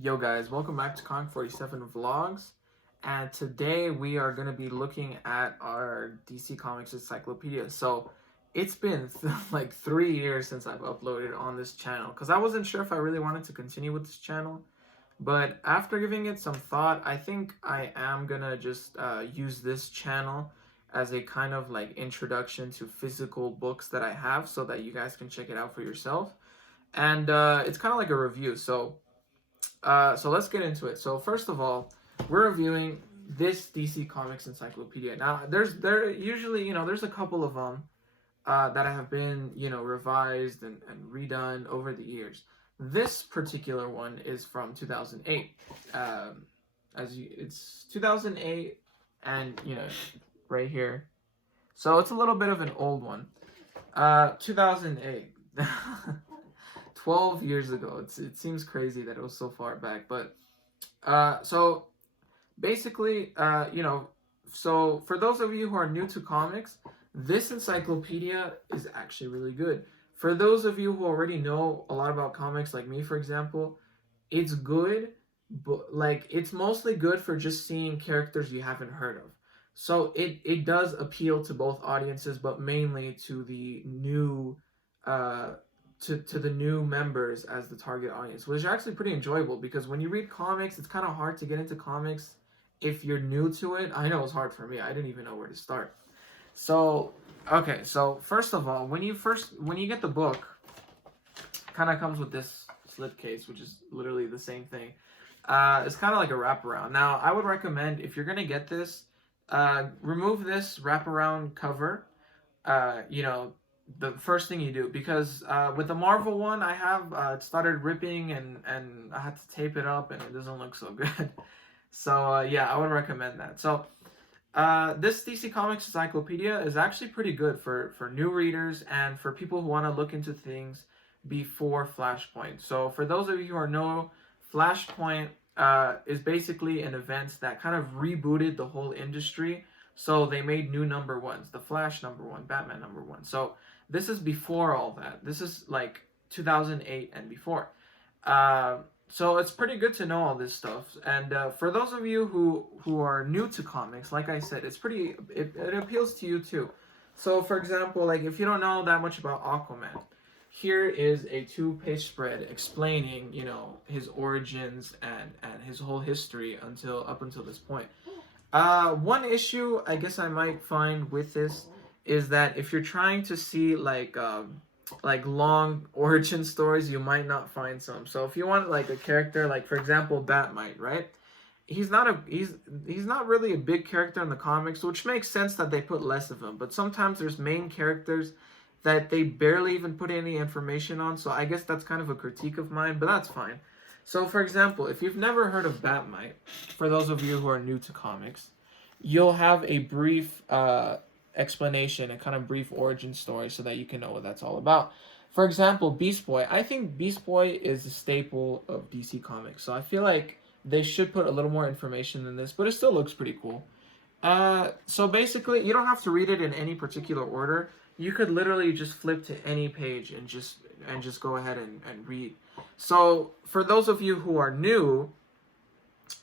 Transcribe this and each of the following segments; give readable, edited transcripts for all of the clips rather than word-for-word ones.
Yo guys, welcome back to Comic47vlogs, and today we are going to be looking at our DC Comics Encyclopedia. So it's been like 3 years since I've uploaded on this channel because I wasn't sure if I really wanted to continue with this channel, but after giving it some thought, I think I am gonna just use this channel as a kind of like introduction to physical books that I have so that you guys can check it out for yourself. And it's kind of like a review. So let's get into it. So first of all, we're reviewing this DC Comics Encyclopedia. Now, there usually, there's a couple of them that have been, revised and redone over the years. This particular one is from 2008. It's 2008, and right here. So it's a little bit of an old one. 2008. 12 years ago. It seems crazy that it was so far back, but so basically, so for those of you who are new to comics, this encyclopedia is actually really good. For those of you who already know a lot about comics, like me, for example, it's good, but like it's mostly good for just seeing characters you haven't heard of. So it does appeal to both audiences, but mainly to the new to the new members as the target audience, which is actually pretty enjoyable because when you read comics, it's kind of hard to get into comics if you're new to it. I know it's hard for me. I didn't even know where to start. So, okay, so first of all, when you get the book, kind of comes with this slipcase, which is literally the same thing. It's kind of like a wraparound. Now, I would recommend if you're gonna get this, remove this wraparound cover. The first thing you do, because with the Marvel one I have, it started ripping and I had to tape it up and it doesn't look so good. So yeah, I would recommend that. So this DC Comics Encyclopedia is actually pretty good for new readers and for people who want to look into things before Flashpoint. So for those of you who are new, Flashpoint is basically an event that kind of rebooted the whole industry. So they made new number ones, the Flash number one, Batman number one. So this is before all that. This is like 2008 and before. So it's pretty good to know all this stuff. And for those of you who are new to comics, like I said, it appeals to you too. So for example, like if you don't know that much about Aquaman, here is a 2-page spread explaining, his origins and his whole history up until this point. One issue I guess I might find with this is that if you're trying to see like long origin stories, you might not find some. So if you want like a character, like for example Batmite, right? He's not really a big character in the comics, which makes sense that they put less of him. But sometimes there's main characters that they barely even put any information on. So I guess that's kind of a critique of mine, but that's fine. So, for example, if you've never heard of Batmite, for those of you who are new to comics, you'll have a brief explanation, a kind of brief origin story so that you can know what that's all about. For example, Beast Boy. I think Beast Boy is a staple of DC Comics, so I feel like they should put a little more information than this, but it still looks pretty cool. So basically, you don't have to read it in any particular order. You could literally just flip to any page and just go ahead and read. So for those of you who are new,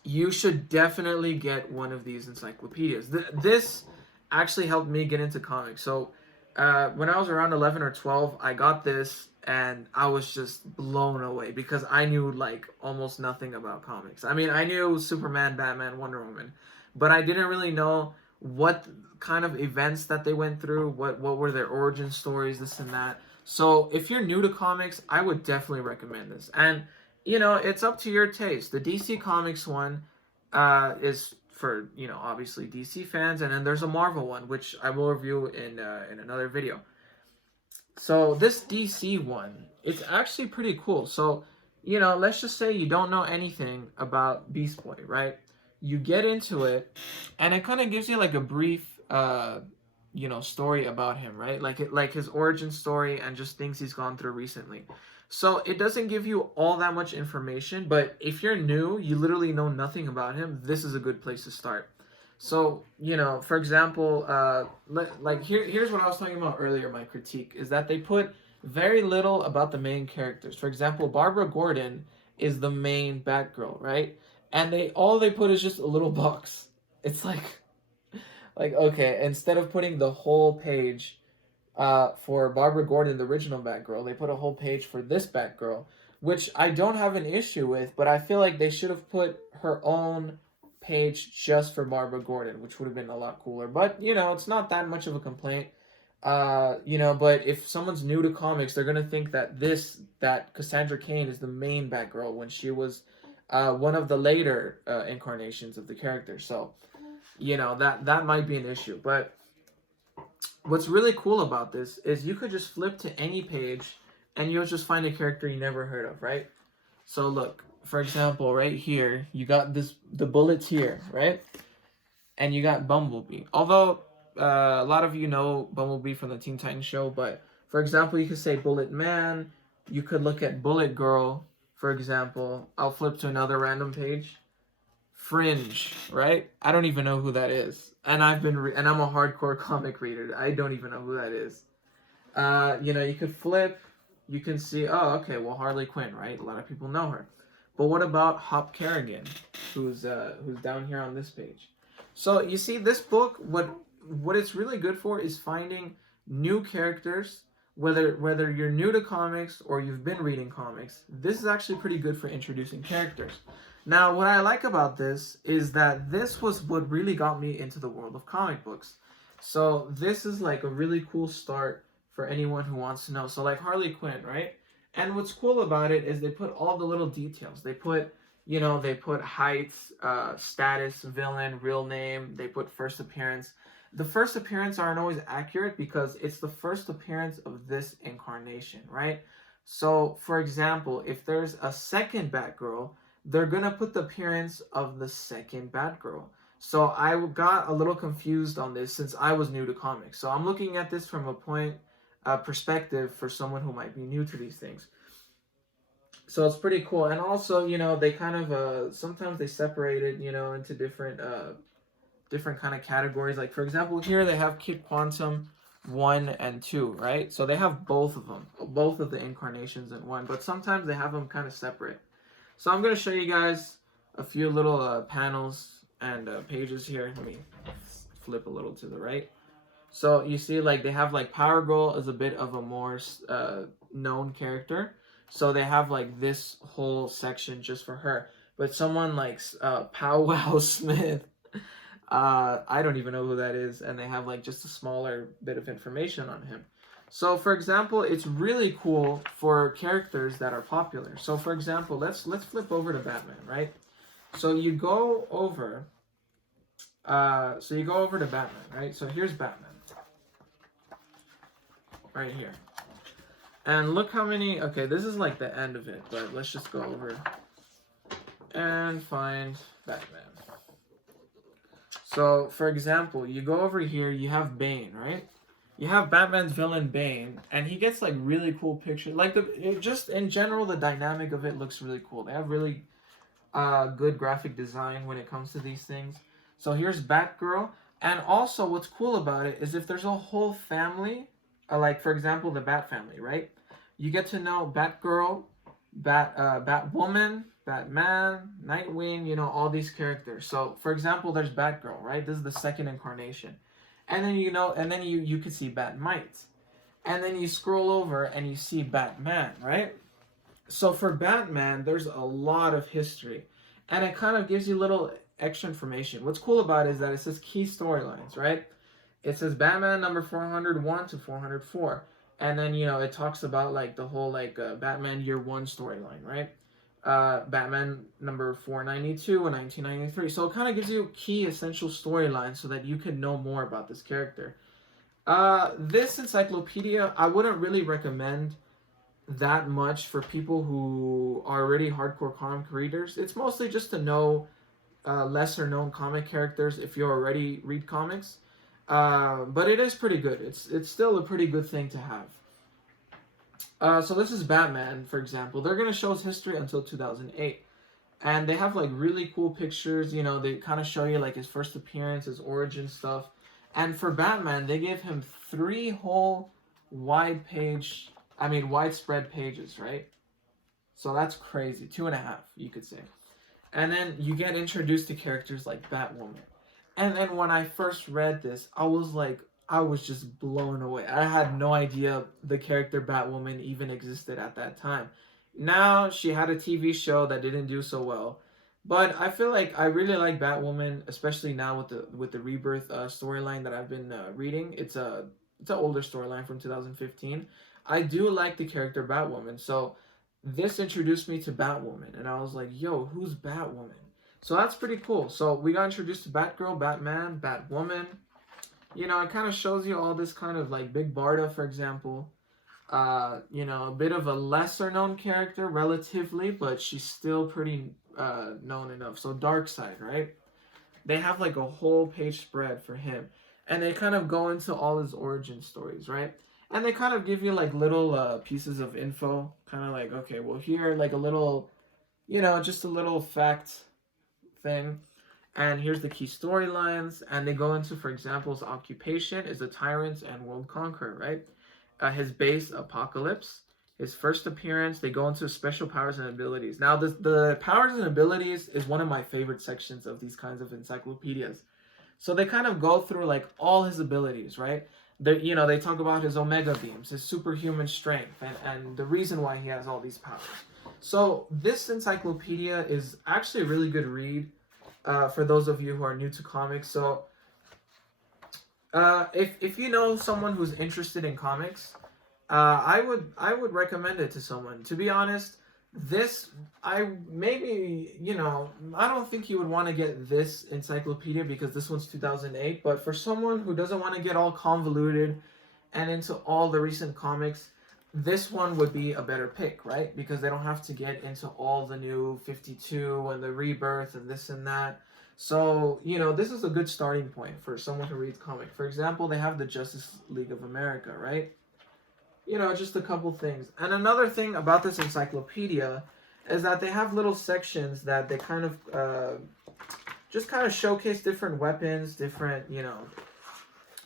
you should definitely get one of these encyclopedias. This actually helped me get into comics. So when I was around 11 or 12, I got this and I was just blown away because I knew like almost nothing about comics. I mean, I knew Superman, Batman, Wonder Woman, but I didn't really know what kind of events that they went through, what were their origin stories, this and that. So if you're new to comics, I would definitely recommend this. And it's up to your taste. The DC Comics one is for obviously DC fans, and then there's a Marvel one which I will review in another video. So this DC one, it's actually pretty cool. So let's just say you don't know anything about Beast Boy, right? You get into it, and it kind of gives you like a brief, story about him, right? Like his origin story and just things he's gone through recently. So it doesn't give you all that much information, but if you're new, you literally know nothing about him, this is a good place to start. So, for example, here's what I was talking about earlier, my critique, is that they put very little about the main characters. For example, Barbara Gordon is the main Batgirl, right? And all they put is just a little box. It's like okay, instead of putting the whole page for Barbara Gordon, the original Batgirl, they put a whole page for this Batgirl, which I don't have an issue with, but I feel like they should have put her own page just for Barbara Gordon, which would have been a lot cooler. But you know, it's not that much of a complaint. You know, but if someone's new to comics, they're gonna think that Cassandra Cain is the main Batgirl when she was one of the later incarnations of the character. So, you know, that might be an issue. But what's really cool about this is you could just flip to any page and you'll just find a character you never heard of, right? So look, for example, right here, you got the bullets here, right? And you got Bumblebee. Although a lot of you know Bumblebee from the Teen Titans show, but for example, you could say Bullet Man. You could look at Bullet Girl, for example. I'll flip to another random page. Fringe, right? I don't even know who that is, and I'm a hardcore comic reader. I don't even know who that is. You know, you could flip. You can see, oh, okay, well, Harley Quinn, right? A lot of people know her. But what about Hop Kerrigan, who's down here on this page? So you see, this book, what it's really good for is finding new characters, whether you're new to comics or you've been reading comics. This is actually pretty good for introducing characters. Now, what I like about this is that this was what really got me into the world of comic books. So this is like a really cool start for anyone who wants to know. So like Harley Quinn, right? And what's cool about it is they put all the little details. They put, you know, they put height, status, villain, real name. They put first appearance. The first appearance aren't always accurate because it's the first appearance of this incarnation, right? So, for example, if there's a second Batgirl, they're going to put the appearance of the second Batgirl. So I got a little confused on this since I was new to comics. So I'm looking at this from a perspective for someone who might be new to these things. So it's pretty cool. And also, you know, they kind of, sometimes they separate it, you know, into different kind of categories. Like, for example, here they have Kid Quantum 1 and 2, right? So they have both of them, both of the incarnations in one, but sometimes they have them kind of separate. So I'm going to show you guys a few little panels and pages here. Let me flip a little to the right. So you see, like, they have, like, Power Girl is a bit of a more known character. So they have, like, this whole section just for her. But someone like Pow Wow Smith, I don't even know who that is, and they have like just a smaller bit of information on him. So for example, it's really cool for characters that are popular. So for example, let's flip over to Batman, right? So you go over to Batman, right? So here's Batman. Right here. And look how many, okay, this is like the end of it, but let's just go over and find Batman. So, for example, you go over here, you have Bane, right? You have Batman's villain Bane, and he gets like really cool pictures. Like just in general, the dynamic of it looks really cool. They have really good graphic design when it comes to these things. So here's Batgirl, and also what's cool about it is if there's a whole family, like for example the Bat family, right? You get to know Batgirl, Batwoman, Batman, Nightwing, you know, all these characters. So, for example, there's Batgirl, right? This is the second incarnation. And then, you know, and then you could see Batmite. And then you scroll over and you see Batman, right? So for Batman, there's a lot of history. And it kind of gives you little extra information. What's cool about it is that it says key storylines, right? It says Batman number 401 to 404. And then, you know, it talks about, like, the whole, like, Batman Year 1 storyline, right? Batman number 492 and 1993. So it kind of gives you key essential storylines so that you can know more about this character. This encyclopedia, I wouldn't really recommend that much for people who are already hardcore comic readers. It's mostly just to know lesser known comic characters if you already read comics. But it is pretty good. It's still a pretty good thing to have. So this is Batman, for example. They're going to show his history until 2008. And they have, like, really cool pictures. You know, they kind of show you, like, his first appearance, his origin stuff. And for Batman, they gave him 3 whole widespread pages, right? So that's crazy. 2.5, you could say. And then you get introduced to characters like Batwoman. And then when I first read this, I was just blown away. I had no idea the character Batwoman even existed at that time. Now she had a TV show that didn't do so well, but I feel like I really like Batwoman, especially now with the Rebirth storyline that I've been reading. It's an older storyline from 2015. I do like the character Batwoman, so this introduced me to Batwoman, and I was like, "Yo, who's Batwoman?" So that's pretty cool. So we got introduced to Batgirl, Batman, Batwoman. You know, it kind of shows you all this kind of like Big Barda, for example. You know, a bit of a lesser known character relatively, but she's still pretty known enough. So Darkseid, right? They have like a whole page spread for him, and they kind of go into all his origin stories, right? And they kind of give you like little pieces of info, kind of like, okay, well here like a little, you know, just a little fact thing, and here's the key storylines, and they go into, for example, his occupation is a tyrant and world conqueror, right? His base, Apocalypse. His first appearance, they go into special powers and abilities. Now, the powers and abilities is one of my favorite sections of these kinds of encyclopedias. So they kind of go through like all his abilities, right? You know, they talk about his omega beams, his superhuman strength, and the reason why he has all these powers. So this encyclopedia is actually a really good read for those of you who are new to comics. So if you know someone who's interested in comics, I would recommend it to someone. To be honest, this I maybe you know I don't think you would want to get this encyclopedia because this one's 2008. But for someone who doesn't want to get all convoluted and into all the recent comics, this one would be a better pick, right? Because they don't have to get into all the new 52 and the rebirth and this and that. So, you know, this is a good starting point for someone who reads comic. For example, they have the Justice League of America, right? You know, just a couple things. And another thing about this encyclopedia is that they have little sections that they kind of just kind of showcase different weapons, different, you know,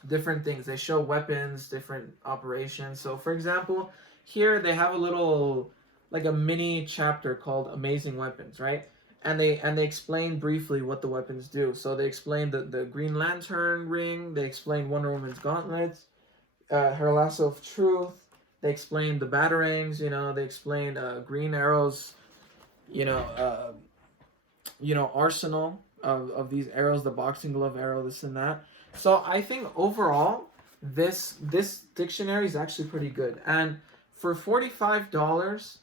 different things. They show weapons, different operations. So, for example, here they have a little, like a mini chapter called Amazing Weapons, right? And they explain briefly what the weapons do. So they explain the Green Lantern ring. They explain Wonder Woman's gauntlets, her lasso of truth. They explain the batarangs. You know, they explain Green Arrow's, you know, arsenal of these arrows, the boxing glove arrow, this and that. So I think overall, this dictionary is actually pretty good. And for $45,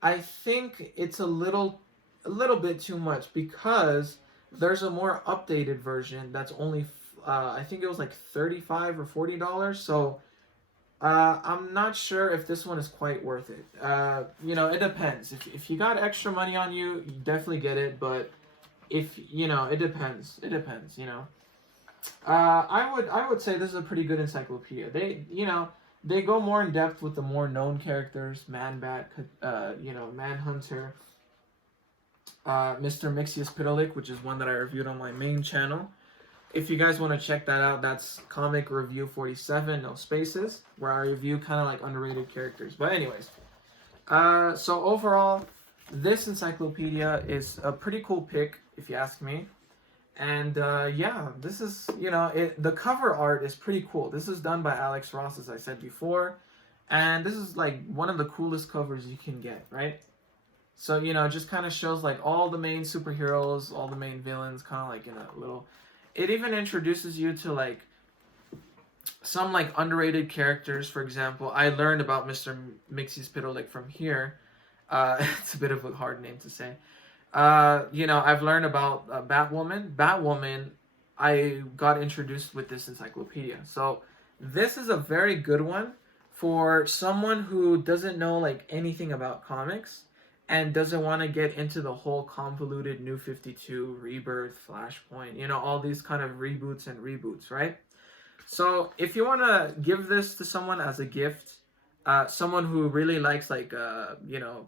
I think it's a little bit too much because there's a more updated version that's only I think it was like $35 or $40. So I'm not sure if this one is quite worth it. You know, it depends. If you got extra money on you, you definitely get it. But if you know, it depends. It depends. You know. I would say this is a pretty good encyclopedia. They go more in depth with the more known characters, Man-Bat, you know, Manhunter, Mr. Mxyzptlk, which is one that I reviewed on my main channel. If you guys want to check that out, that's Comic Review 47, no spaces, where I review kind of like underrated characters. But anyways, so overall, this encyclopedia is a pretty cool pick, if you ask me. And yeah, this is, you know, the cover art is pretty cool. This is done by Alex Ross, as I said before. And this is like one of the coolest covers you can get, right? So, you know, it just kind of shows like all the main superheroes, all the main villains, kind of like in a little... It even introduces you to like some like underrated characters. For example, I learned about Mr. Mxyzptlk from here. It's a bit of a hard name to say. You know, I've learned about Batwoman. Batwoman, I got introduced with this encyclopedia. So this is a very good one for someone who doesn't know like anything about comics and doesn't want to get into the whole convoluted New 52, Rebirth, Flashpoint, you know, all these kind of reboots, right? So if you want to give this to someone as a gift, someone who really likes like, you know,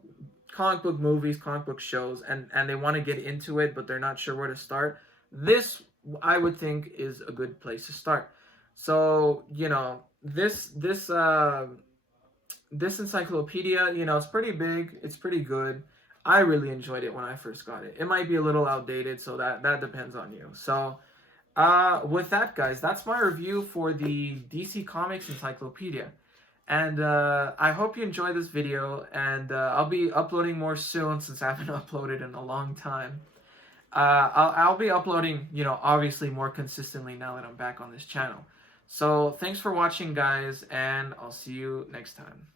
comic book movies, comic book shows, and they want to get into it, but they're not sure where to start, this, I would think, is a good place to start. So, you know, this this encyclopedia, you know, it's pretty big. It's pretty good. I really enjoyed it when I first got it. It might be a little outdated, so that depends on you. So, with that, guys, that's my review for the DC Comics Encyclopedia. And I hope you enjoyed this video, and I'll be uploading more soon since I haven't uploaded in a long time. I'll be uploading, you know, obviously more consistently now that I'm back on this channel. So thanks for watching, guys, and I'll see you next time.